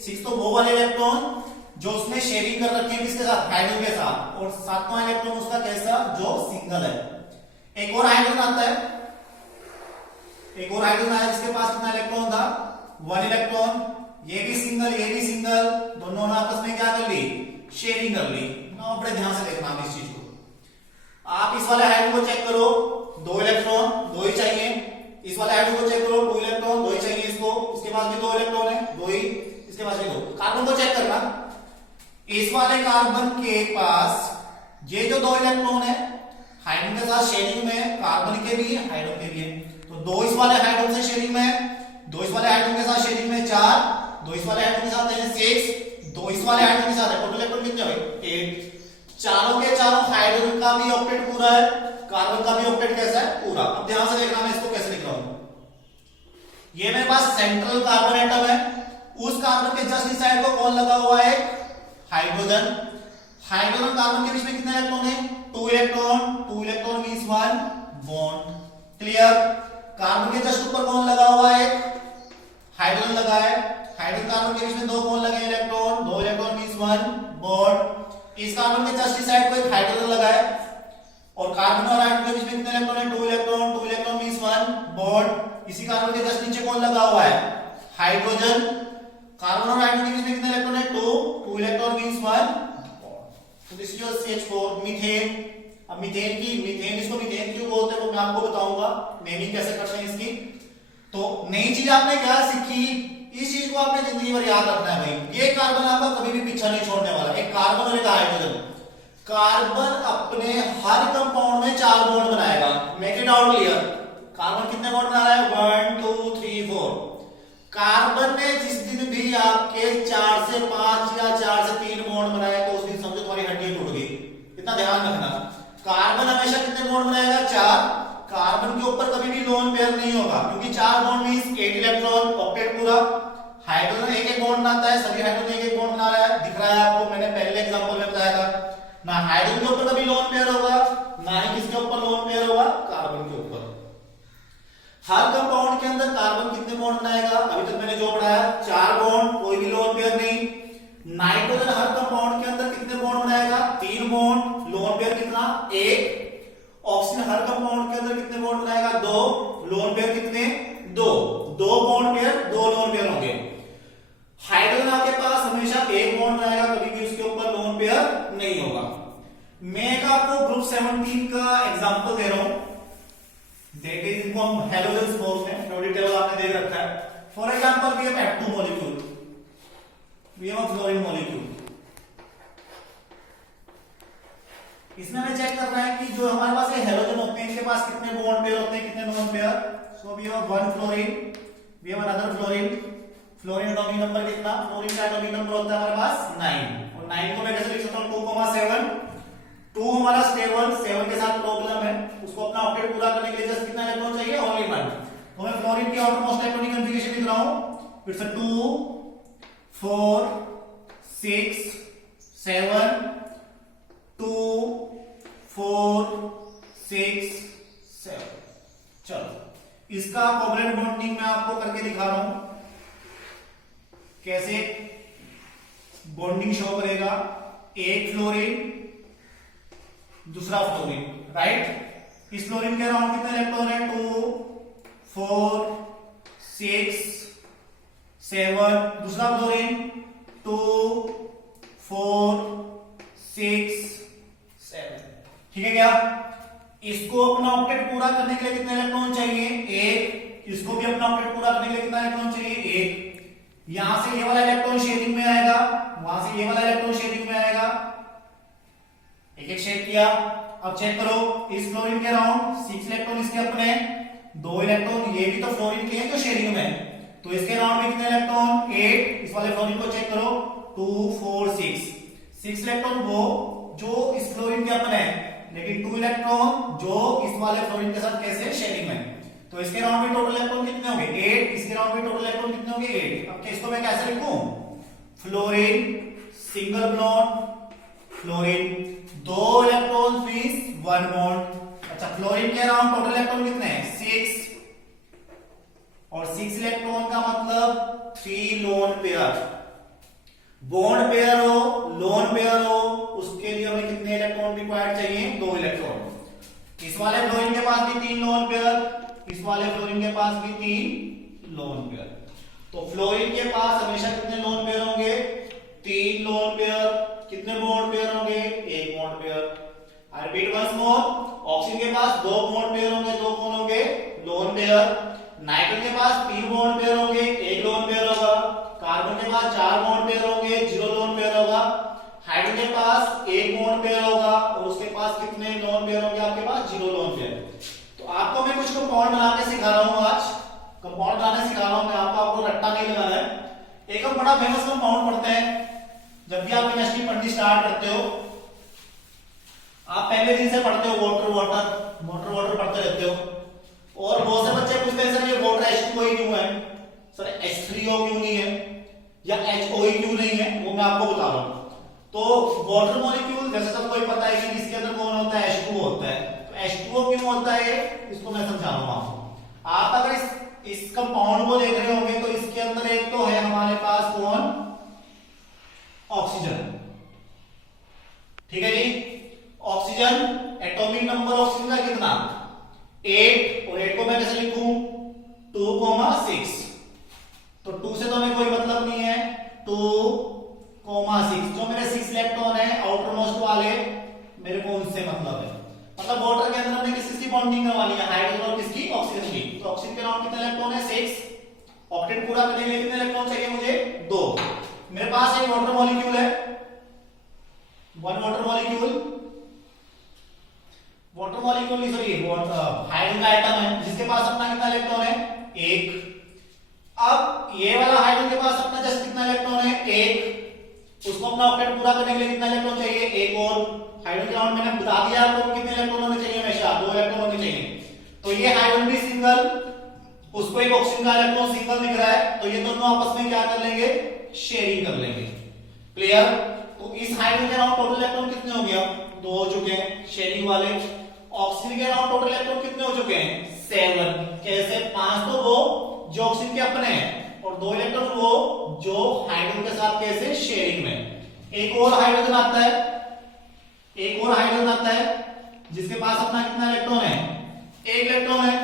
6 तो वो वाले इलेक्ट्रॉन जो उसने शेयरिंग कर रखे हैं किसके साथ? हाइड्रोजन के साथ। और 7वां इलेक्ट्रॉन उसका कैसा? जो सिंगल है। एक और हाइड्रोजन आता है, एक और हाइड्रोजन आया जिसके पास कितना इलेक्ट्रॉन था? 1 इलेक्ट्रॉन। ये भी सिंगल, ये भी सिंगल, दोनों ने आपस में क्या कर ली? शेयरिंग कर ली। ना बड़े ध्यान से देखना इस चीज को। आप इस वाले हाइड्रोजन को चेक करो, 2 इलेक्ट्रॉन, 2 ही चाहिए। इस वाले हाइड्रोजन को चेक करो, 2 इलेक्ट्रॉन, 2 ही चाहिए इसको। इसके पास भी 2 इलेक्ट्रॉन है, 2 ही, इसके पास भी 2। कार्बन को चेक करना, इस वाले कार्बन के पास ये जो 2 इलेक्ट्रॉन है हाइड्रोजन के साथ शेयरिंग में, कार्बन के भी है, हाइड्रोजन के भी है। तो 2 इस वाले हाइड्रोजन से शेयरिंग में, 2 इस वाले हाइड्रोजन के साथ शेयरिंग में 4, 2 इस वाले हाइड्रोजन के साथ है 6, 2 इस वाले हाइड्रोजन के साथ है, टोटल इलेक्ट्रॉन कितने हुए? 8। चारों के चारों हाइड्रोजन का भी ऑक्टेट पूरा है, कार्बन का भी ऑक्टेट कैसा है? पूरा। अब ध्यान से देखना मैं इसको कैसे लिख रहा हूं। ये मेरे पास सेंट्रल कार्बन एटम है, उस कार्बन के जस्ट इस साइड को कौन लगा हुआ है? हाइड्रोजन। हाइड्रोजन कार्बन के बीच में कितने इलेक्ट्रॉन है? 2 electron. 2 electron means 1 bond. Clear? Carbon के जस्ट ऊपर कौन लगा हुआ है? हाइड्रोजन लगा है। हाइड्रोजन कार्बन के बीच में 2 कौन लगे? इलेक्ट्रॉन। 2 electron means 1 bond. इस कार्बन के जस्ट इस साइड को एक हाइड्रोजन लगा है, और कार्बन और हाइड्रोजन के बीच में कितने इलेक्ट्रॉन है? 2 इलेक्ट्रॉन। 2 electron means 1 bond. इसी कार्बन के जस्ट नीचे कौन लगा हुआ है? हाइड्रोजन। कार्बन और हाइड्रोजन के बीच में कितने इलेक्ट्रॉन है? 2 electron means 1 bond. So this is your CH4 methane. अब मीथेन इसको मीथेन क्यों बोलते हैं वो मैं आपको बताऊंगा, नेमिंग कैसे करते हैं इसकी। तो नई चीज आपने क्या सीखी, इस चीज को आपने जिंदगी भर याद रखना है भाई, ये कार्बन आपका कभी भी पीछा नहीं छोड़ने वाला। एक कार्बन और एक हाइड्रोजन, कार्बन अपने हर कंपाउंड में 4 बॉन्ड बनाएगा, make it out clear. Carbon कितने बॉन्ड बना रहा है, 1 2 3 4। कार्बन ने जिस दिन भी आपके 4 से 5 या 4 से 3 बॉन्ड बनाए तो उस दिन समझो तुम्हारी हड्डी टूट गई, इतना ध्यान रखना। कार्बन हमेशा कितने बॉन्ड बनाएगा, 4। कार्बन के ऊपर कभी भी लोन पेयर नहीं होगा, क्योंकि 4 बॉन्ड मींस 8 इलेक्ट्रॉन, ऑक्टेट पूरा। हाइड्रोजन एक एक बॉन्ड बनाता है, सभी हाइड्रोजन एक एक बॉन्ड बना रहा है, दिख रहा है आपको, मैंने पहले एग्जांपल में बताया था ना। हाइड्रोजन के ऊपर कभी लोन पेयर होगा, ना ही किसके ऊपर लोन पेयर होगा, कार्बन के ऊपर। हर कंपाउंड के अंदर कार्बन कितने बॉन्ड बनाएगा, अभी तक मैंने जो पढ़ाया 4 बॉन्ड, कोई भी लोन पेयर नहीं। नाइट्रोजन हर कंपाउंड के अंदर कितने बॉन्ड बनाएगा, 3 बॉन्ड, लोन पेयर कितना, 1। ऑक्सीजन हर कंपाउंड के अंदर कितने बॉन्ड बनाएगा, 2, लोन पेयर कितने, 2 बॉन्ड पेयर, 2 लोन पेयर होंगे। हाइड्रोजन आपके पास हमेशा 1 बॉन्ड बनाएगा, कभी भी उसके ऊपर लोन पेयर नहीं होगा। मैं एक आपको ग्रुप 17 का एग्जांपल दे रहा हूं, देखिए जिनको हम हैलोजेंस बोलते हैं, पीरियोडिक टेबल आपने देख रखा है। For example we have F2 molecule, we have a fluorine molecule. इसमें हमें चेक करना है कि जो हमारे पास ये हैलोजन होते हैं इनके पास कितने बॉन्ड पेयर होते हैं, कितने lone pair. So we have 1 fluorine, we have another fluorine. Fluorine atomic number कितना, फ्लोरीन का एटॉमिक नंबर होता है हमारे पास 9, और 9 को मैं कैसे लिख सकता हूं, 2,7। 2 हमारा स्टेबल, 7 के साथ प्रॉब्लम है, उसको अपना ऑक्टेट पूरा करने के लिए जस्ट कितना इलेक्ट्रॉन चाहिए, ओनली 1। तो मैं फ्लोरीन की आउटरमोस्ट इलेक्ट्रॉनिक कॉन्फ़िगरेशन लिख रहा हूं, इट्स अ 2 4 6 7 2 4 6 7। चलो इसका कोवलेंट बॉन्डिंग मैं आपको करके दिखा रहा हूं, कैसे बॉन्डिंग शो करेगा। एक फ्लोरीन, दूसरा फ्लोरीन, राइट। इस फ्लोरीन के अराउंड कितने इलेक्ट्रॉन है, 2 4 6 7। दूसरा फ्लोरीन 2 4 6 7, ठीक है क्या। इसको अपना ऑक्टेट पूरा करने के लिए कितने इलेक्ट्रॉन चाहिए, 1। इसको भी अपना ऑक्टेट पूरा करने के लिए कितना इलेक्ट्रॉन चाहिए, 1। यहां से ये वाला इलेक्ट्रॉन शेयरिंग में आएगा, वहां से ये वाला इलेक्ट्रॉन शेयरिंग में आएगा, एक एक शेयर किया। अब चेक करो, इस फ्लोरीन के अराउंड 6 इलेक्ट्रॉन इसके अपने, 2 इलेक्ट्रॉन ये भी तो फ्लोरीन के हैं जो शेयरिंग में, तो इसके अराउंड में कितने इलेक्ट्रॉन, 8। इस वाले फ्लोरीन को चेक करो, 2 4 6 इलेक्ट्रॉन वो जो इस फ्लोरीन के अपने हैं, लेकिन 2 इलेक्ट्रॉन जो इस वाले फ्लोरीन के साथ कैसे शेयरिंग में। तो इसके राउंड में टोटल इलेक्ट्रॉन कितने होंगे, 8। इसके राउंड में टोटल इलेक्ट्रॉन कितने होंगे, 8। अब इसको मैं कैसे लिखूं, fluorine single bond, fluorine 2 electron means 1 bond. अच्छा फ्लोरीन के राउंड टोटल इलेक्ट्रॉन कितने हैं, 6, और 6 इलेक्ट्रॉन का मतलब 3 लोन पेयर। बॉन्ड पेयर हो, लोन पेयर हो, उसके लिए हमें कितने इलेक्ट्रॉन रिक्वायर्ड चाहिए, 2 इलेक्ट्रॉन। इस वाले फ्लोरीन के पास भी 3 लोन पेयर, इस वाले फ्लोरीन के पास भी 3 लोन पेयर। तो फ्लोरीन के पास हमेशा कितने लोन पेयर होंगे, 3 लोन पेयर। कितने बॉन्ड पेयर होंगे, 1 bond pair. I repeat once more, oxygen के पास 2 बॉन्ड पेयर होंगे, 2 कौन होंगे, लोन पेयर। नाइट्रोजन के पास 3 बॉन्ड पेयर होंगे, 1 लोन पेयर होगा। कार्बन के पास 4 बॉन्ड पेयर होंगे, 0 लोन पेयर होगा। हाइड्रोजन के पास 1 बॉन्ड पेयर होगा, और उसके पास कितने लोन पेयर होंगे, आपके पास 0 लोन पेयर। तो आपको मैं कुछ कंपाउंड बनाने सिखा रहा हूं, आज कंपाउंड बनाने सिखा रहा हूं मैं आपको रट्टा नहीं लगाना है। एक हम बड़ा फेमस कंपाउंड पढ़ते हैं, जब भी आप केमिस्ट्री पढ़नी स्टार्ट करते हो, आप पहले दिन से पढ़ते हो वाटर वाटर वाटर वाटर पढ़ते रहते हो, और बहुत से बच्चे पूछते हैं सर ये वाटर H2O क्यों है, सर H3O क्यों नहीं है, या HOE क्यों नहीं है, वो मैं आपको बता रहा हूं। तो वाटर मॉलिक्यूल जैसे सबको ही पता है कि इसके अंदर कौन होता है, H2O होता है। तो H2O क्यों होता है इसको मैं समझा रहा हूं आपको। आप अगर इस कंपाउंड को देख रहे होंगे तो इसके अंदर एक तो है हमारे पास कौन, ऑक्सीजन, ठीक है जी। ऑक्सीजन एटॉमिक नंबर ऑक्सीजन का कितना, 8, और 8 को मैं कैसे लिखूं, 2,6। तो 2 से तो हमें कोई मतलब नहीं है, 2,6। जो मेरे 6 इलेक्ट्रॉन है आउटर मोस्ट वाले, मेरे को उनसे मतलब है। मतलब वाटर के अंदर हमने किसकी बॉन्डिंग करवानी है, हाइड्रोजन और किसकी, ऑक्सीजन की। तो ऑक्सीजन के अराउंड कितने इलेक्ट्रॉन है, 6। ऑक्टेट पूरा करने के लिए कितने इलेक्ट्रॉन चाहिए मुझे, 2। मेरे पास एक वाटर मॉलिक्यूल है, one water molecule, sorry hydrogen का एटम है जिसके पास अपना कितना इलेक्ट्रॉन है, 1। अब ये वाला हाइड्रोजन के पास अपना जस्ट कितना इलेक्ट्रॉन है, 1। उसको अपना ऑक्टेट पूरा करने के लिए कितना इलेक्ट्रॉन चाहिए, 1 और। हाइड्रोजन के अराउंड मैंने बता दिया आपको कितने इलेक्ट्रॉन होने चाहिए, हमेशा 2 इलेक्ट्रॉन होने चाहिए। तो ये हाइड्रोजन भी सिंगल, उसको एक ऑक्सीजन का इलेक्ट्रॉन सिंगल दिख रहा है, तो ये दोनों आपस में क्या कर लेंगे, शेयरिंग कर लेंगे। क्लियर। तो इस हाइड्रोजन के अराउंड टोटल इलेक्ट्रॉन कितने हो गया, 2 हो चुके हैं शेयरिंग वाले। ऑक्सीजन के अराउंड टोटल इलेक्ट्रॉन कितने हो चुके हैं, 7। कैसे, 5 तो वो जो ऑक्सीजन के अपने हैं और 2 इलेक्ट्रॉन वो जो हाइड्रोजन के साथ कैसे शेयरिंग में। एक और हाइड्रोजन आता है, जिसके पास अपना कितना इलेक्ट्रॉन है, 1 इलेक्ट्रॉन है।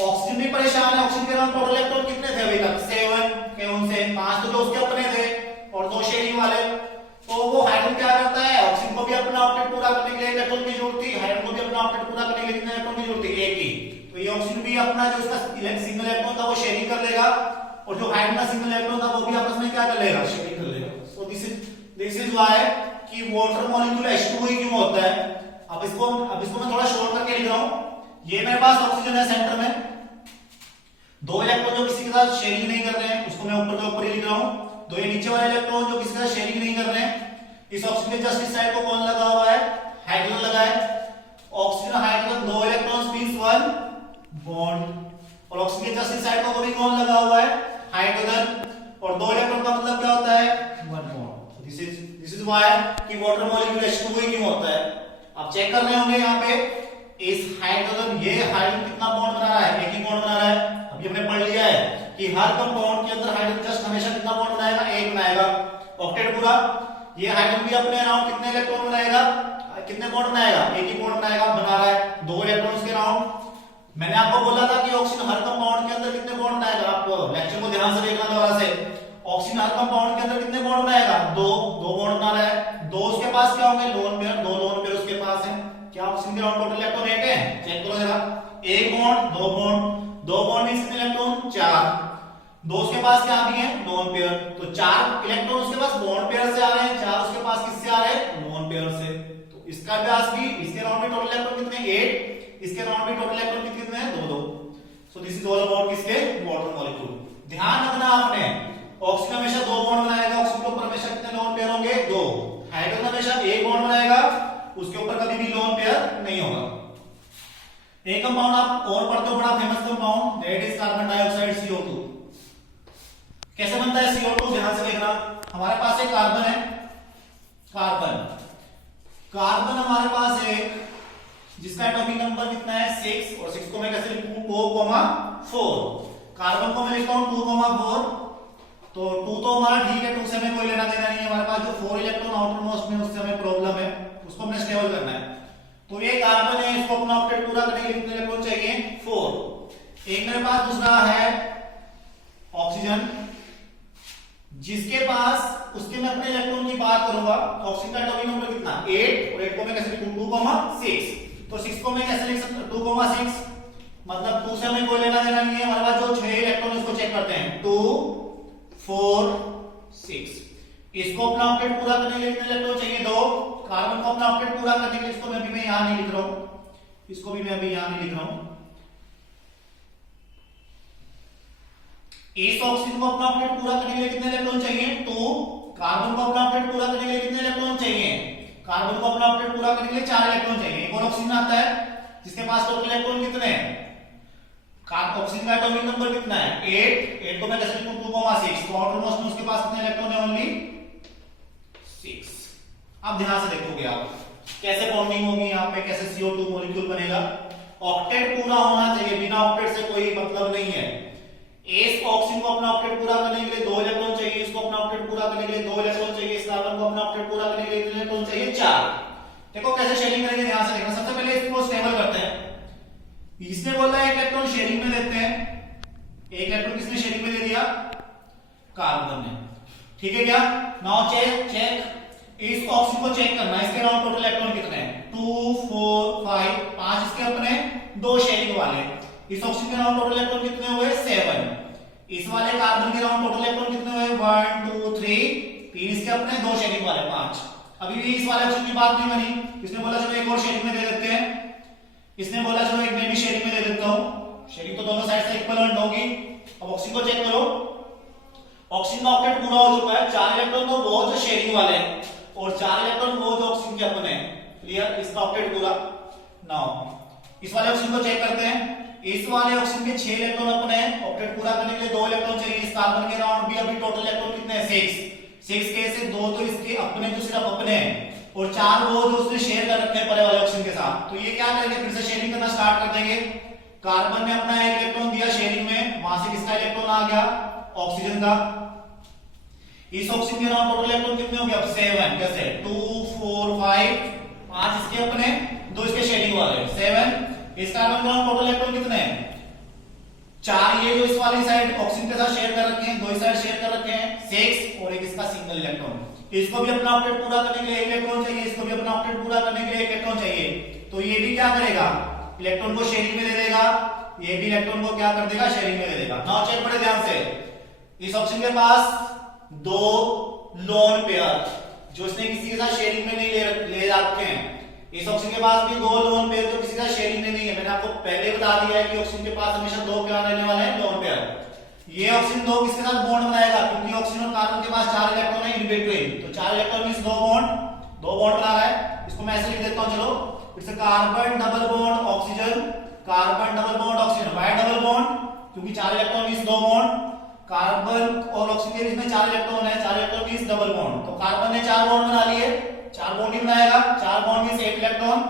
ऑक्सीजन भी परेशान है, ऑक्सीजन के अराउंड टोटल इलेक्ट्रॉन कितने थे अभी तक, 7 के, उनसे 5 तो जो उसके अपने थे और 2 शेयरिंग वाले। तो वो हाइड्रोजन क्या करता है, ऑक्सीजन को भी अपना ऑक्टेट पूरा करने के लिए इलेक्ट्रॉन की जरूरत थी, हाइड्रोजन को भी अपना ऑक्टेट पूरा करने के लिए कितने इलेक्ट्रॉन की जरूरत थी, 1 ही। तो ये ऑक्सीजन भी अपना जो उसका सिंगल इलेक्ट्रॉन था वो शेयरिंग कर लेगा, और जो हाइड्रोजन का सिंगल इलेक्ट्रॉन था वो भी आपस में क्या कर लेगा, शेयरिंग कर लेगा। सो दिस इज व्हाई कि वाटर मॉलिक्यूल H2O ही क्यों होता है। अब इसको मैं थोड़ा शॉर्ट करके लिख रहा हूं। ये मेरे पास ऑक्सीजन है सेंटर में, 2 इलेक्ट्रॉन जो किसी के साथ शेयरिंग नहीं कर रहे हैं उसको मैं ऊपर के ऊपर ही लिख रहा हूं। 2 ये नीचे वाले इलेक्ट्रॉन जो किसी के साथ शेयरिंग नहीं कर रहे हैं, इस ऑक्सीजन के जस्ट इस साइड को कौन लगा हुआ है, हाइड्रोजन लगा है। Oxygen hydrogen 2 electrons means 1 bond, और ऑक्सीजन के जस्ट इस साइड को भी कौन लगा हुआ है, हाइड्रोजन, और 2 इलेक्ट्रॉन का मतलब क्या होता है, 1 बॉन्ड। दिस इज व्हाई कि वाटर मॉलिक्यूल H2O ही क्यों होता है। आप चेक कर रहे होंगे यहाँ पे इस हाइड्रोजन, ये हाइड्रोजन कितना बॉन्ड बना रहा है, एक ही बॉन्ड बना रहा है। अभी हमने पढ़ लिया है कि हर कंपाउंड के अंदर हाइड्रोजन जस्ट हमेशा कितना बॉन्ड बनाएगा, 1 बनाएगा, ऑक्टेट पूरा। ये हाइड्रोजन भी अपने अराउंड कितने इलेक्ट्रॉन बनाएगा, कितने बॉन्ड बनाएगा, 1 ही बॉन्ड बनाएगा, बना रहा है 2 इलेक्ट्रॉन्स के अराउंड। मैंने आपको बोला था कि ऑक्सीजन हर कंपाउंड के अंदर कितने बॉन्ड बनाएगा, आप लेक्चर को ध्यान से देखना दोबारा से। ऑक्सीजन हर कंपाउंड के अंदर कितने बॉन्ड बनाएगा, 2 बॉन्ड बना रहा है। 2 उसके पास क्या होंगे, लोन पेयर, 2 लोन पेयर उसके पास है। क्या ऑक्सीजन के अराउंड टोटल इलेक्ट्रॉन 8 है, चेक करो जरा, 1 बॉन्ड 2 बॉन्ड, 2 बॉन्ड मींस कितने इलेक्ट्रॉन, 4। 2 उसके पास क्या भी है, लोन पेयर, तो 4 इलेक्ट्रॉन उसके पास बॉन्ड पेयर से आ रहे हैं, 4 उसके पास किससे आ रहे हैं, लोन पेयर से। तो इसका पास भी, इसके अराउंड भी टोटल इलेक्ट्रॉन कितने, 8, इसके अराउंड भी टोटल इलेक्ट्रॉन कितने हैं, 2। So this is all about किसके, वाटर मॉलिक्यूल। ध्यान रखना आपने, ऑक्सीजन हमेशा 2 बॉन्ड बनाएगा, ऑक्सीजन के ऊपर हमेशा कितने लोन पेयर होंगे, 2। हाइड्रोजन हमेशा 1 बॉन्ड बनाएगा, उसके ऊपर कभी भी लोन पेयर नहीं होगा। एक कंपाउंड आप और पढ़ते हो, बड़ा famous compound, that is carbon dioxide CO2। कैसे बनता है CO2, ध्यान से देखना। हमारे पास एक कार्बन है, कार्बन हमारे पास है जिसका एटॉमिक नंबर कितना है, 6, और 6 को मैं कैसे लिखूं, 2,4। कार्बन को मैं लिखता हूं 2,4। तो 2 तो हमारा ठीक है, 2 से हमें कोई लेना देना नहीं है। हमारे पास जो 4 इलेक्ट्रॉन आउटर मोस्ट में, उससे हमें प्रॉब्लम है, उसको हमें स्टेबल करना है। तो ये कार्बन है, इसको अपना ऑक्टेट पूरा करने के लिए कितने इलेक्ट्रॉन चाहिए, 4। एक मेरे पास दूसरा है ऑक्सीजन, जिसके पास, उसके मैं अपने इलेक्ट्रॉन की बात करूंगा, ऑक्सीजन का एटॉमिक नंबर कितना, 8, और 8 को मैं कैसे लिखूं, 2,6। तो 6 को मैं कैसे लिख सकता हूं, 2,6, मतलब 2 से हमें कोई लेना देना नहीं है। हमारे पास जो 6 इलेक्ट्रॉन, उसको चेक करते हैं, 2, 4, 6। इसको अपना ऑक्टेट पूरा करने के लिए कितने इलेक्ट्रॉन चाहिए, 2। कार्बन को अपना ऑक्टेट पूरा करने के लिए, इसको मैं अभी यहां नहीं लिख रहा हूं, इसको भी मैं अभी यहां नहीं लिख रहा हूं। इस ऑक्सीजन को अपना ऑक्टेट पूरा करने के लिए कितने इलेक्ट्रॉन चाहिए, 2। कार्बन को अपना ऑक्टेट पूरा करने के लिए कितने इलेक्ट्रॉन चाहिए, कार्बन को अपना ऑक्टेट पूरा करने के लिए 4 इलेक्ट्रॉन चाहिए। एक और ऑक्सीजन आता है जिसके पास टोटल इलेक्ट्रॉन कितने हैं, ऑक्सीजन का एटॉमिक नंबर कितना है, 8 को मैं कैसे लिखूं, 2,6। तो आउटर मोस्ट में उसके पास कितने इलेक्ट्रॉन है, ओनली 6। अब ध्यान से देखोगे आप कैसे बॉन्डिंग होगी यहाँ पे, कैसे CO2 मॉलिक्यूल बनेगा। ऑक्टेट पूरा होना चाहिए, बिना ऑक्टेट से कोई मतलब नहीं है। इस ऑक्सीजन को अपना ऑक्टेट पूरा करने के लिए 2 इलेक्ट्रॉन चाहिए, इसको अपना ऑक्टेट पूरा करने के लिए 2 इलेक्ट्रॉन चाहिए, इस कार्बन को अपना ऑक्टेट पूरा करने के लिए कितने इलेक्ट्रॉन चाहिए, 4। देखो कैसे शेयरिंग करेंगे, ध्यान से देखना। सबसे पहले इसको स्टेबल करते हैं। इसने बोला एक इलेक्ट्रॉन शेयरिंग में देते हैं, एक इलेक्ट्रॉन किसने शेयरिंग में दे दिया, कार्बन ने, ठीक है क्या। नाउ चेक इस ऑक्सीजन को चेक करना, इसके अराउंड टोटल इलेक्ट्रॉन कितने हैं, 2 4 5 5 इसके अपने दो शेयरिंग वाले। इस ऑक्सीजन के राउंड टोटल इलेक्ट्रॉन कितने हुए 7। इस वाले कार्बन के राउंड टोटल इलेक्ट्रॉन कितने हुए 1 2 3 3 इसके अपने दो शेयरिंग वाले 5। अभी भी इस वाले ऑक्सीजन की बात नहीं बनी, इसने बोला चलो एक और शेयरिंग में दे देते हैं, इसने बोला चलो एक मैं भी शेयरिंग में दे देता हूं, शेयरिंग तो दोनों साइड से इक्वलेंट होगी। अब ऑक्सीजन को चेक करो, ऑक्सीजन का ऑक्टेट पूरा हो चुका है, 4 इलेक्ट्रॉन तो वो जो शेयरिंग वाले हैं और 4 इलेक्ट्रॉन वो जो ऑक्सीजन के अपने हैं। क्लियर, इसका ऑक्टेट पूरा। नाउ इस वाले ऑक्सीजन को चेक करते हैं, इस वाले ऑक्सीजन के 6 इलेक्ट्रॉन अपने हैं, ऑक्टेट पूरा करने के लिए 2 इलेक्ट्रॉन चाहिए। इस कार्बन के राउंड भी अभी टोटल इलेक्ट्रॉन कितने हैं 6 के से 2 तो इसके अपने जो सिर्फ अपने हैं और 4 वो जो उसने शेयर कर रखे हैं पहले वाले ऑक्सीजन के साथ। तो ये क्या करेंगे, फिर से शेयरिंग करना स्टार्ट कर देंगे। कार्बन ने अपना एक इलेक्ट्रॉन दिया शेयरिंग में, वहां से किसका इलेक्ट्रॉन आ गया ऑक्सीजन का। इस ऑक्सीजन के राउंड टोटल इलेक्ट्रॉन कितने हो गए अब 7। कैसे 2 4 5 5 इसके अपने दो इसके शेयरिंग वाले 7। इस कार्बन के राउंड टोटल इलेक्ट्रॉन कितने हैं 4, ये जो इस वाली साइड ऑक्सीजन के साथ शेयर कर रखे हैं, दो इस साइड शेयर कर रखे हैं 6 और एक इसका सिंगल इलेक्ट्रॉन। इसको भी अपना ऑक्टेट पूरा करने के लिए एक इलेक्ट्रॉन चाहिए, इसको भी अपना ऑक्टेट पूरा करने के लिए एक इलेक्ट्रॉन चाहिए। तो ये भी क्या करेगा, इलेक्ट्रॉन को शेयरिंग में दे देगा, ये भी इलेक्ट्रॉन को क्या कर देगा शेयरिंग में दे देगा। नाउ चेक बड़े ध्यान से, इस ऑक्सीजन के पास 2 लोन पेयर जो इसने किसी के साथ शेयरिंग में नहीं ले रखे हैं। इस ऑक्सीजन के पास भी 2 लोन पेयर जो किसी का शेयरिंग में नहीं है। मैंने आपको पहले बता दिया है कि ऑक्सीजन के पास हमेशा 2 क्या रहने वाले हैं लोन पेयर। ये ऑक्सीजन 2 किसके साथ बॉन्ड बनाएगा, क्योंकि ऑक्सीजन और कार्बन के पास 4 इलेक्ट्रॉन है इन बिटवीन, तो 4 इलेक्ट्रॉन मींस 2 बॉन्ड बना रहा है। इसको मैं ऐसे लिख देता हूं, चलो it's carbon double bond oxygen, carbon double bond oxygen. Why double bond, क्योंकि 4 इलेक्ट्रॉन मींस 2 बॉन्ड, कार्बन और ऑक्सीजन के बीच में 4 इलेक्ट्रॉन है, 4 इलेक्ट्रॉन मींस डबल बॉन्ड। तो कार्बन ने 4 बॉन्ड बना लिए, 4 बॉन्ड ही बनाएगा, 4 बॉन्ड मींस 8 इलेक्ट्रॉन।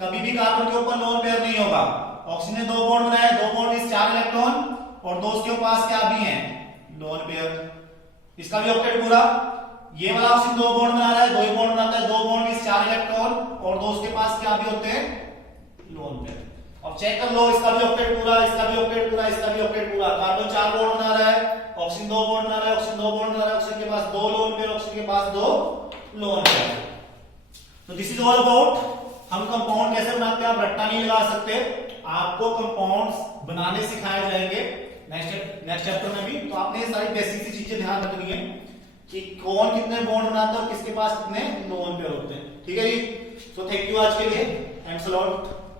कभी भी कार्बन के ऊपर लोन पेयर नहीं होगा। ऑक्सीजन ने 2 बॉन्ड बनाया, 2 बॉन्ड मींस 4 इलेक्ट्रॉन और दो उसके पास क्या भी है लोन पेयर। इसका भी ऑक्टेट पूरा। ये वाला ऑक्सीजन 2 बॉन्ड बना रहा है, 2 ही बॉन्ड बनाता है, 2 बॉन्ड मींस 4 इलेक्ट्रॉन और दो उसके पास क्या भी होते हैं लोन पेयर। अब चेक कर लो, इसका भी ऑक्टेट पूरा, इसका भी ऑक्टेट पूरा, इसका भी ऑक्टेट पूरा। कार्बन 4 बॉन्ड बना रहा है, ऑक्सीजन 2 बॉन्ड बना रहा है, ऑक्सीजन 2 बॉन्ड बना रहा है, ऑक्सीजन के पास 2 लोन पेयर, ऑक्सीजन के पास 2 लोन पेयर। तो दिस इज ऑल अबाउट हम कंपाउंड कैसे बनाते हैं। आप रट्टा नहीं लगा सकते, आपको कंपाउंड्स बनाने सिखाए जाएंगे नेक्स्ट चैप्टर में भी। तो आपने ये सारी बेसिक सी चीजें ध्यान रखनी है कि कौन कितने बॉन्ड बनाता है और किसके पास कितने लोन पेयर होते हैं। ठीक है जी, तो थैंक यू आज के लिए, थैंक्स अ लॉट।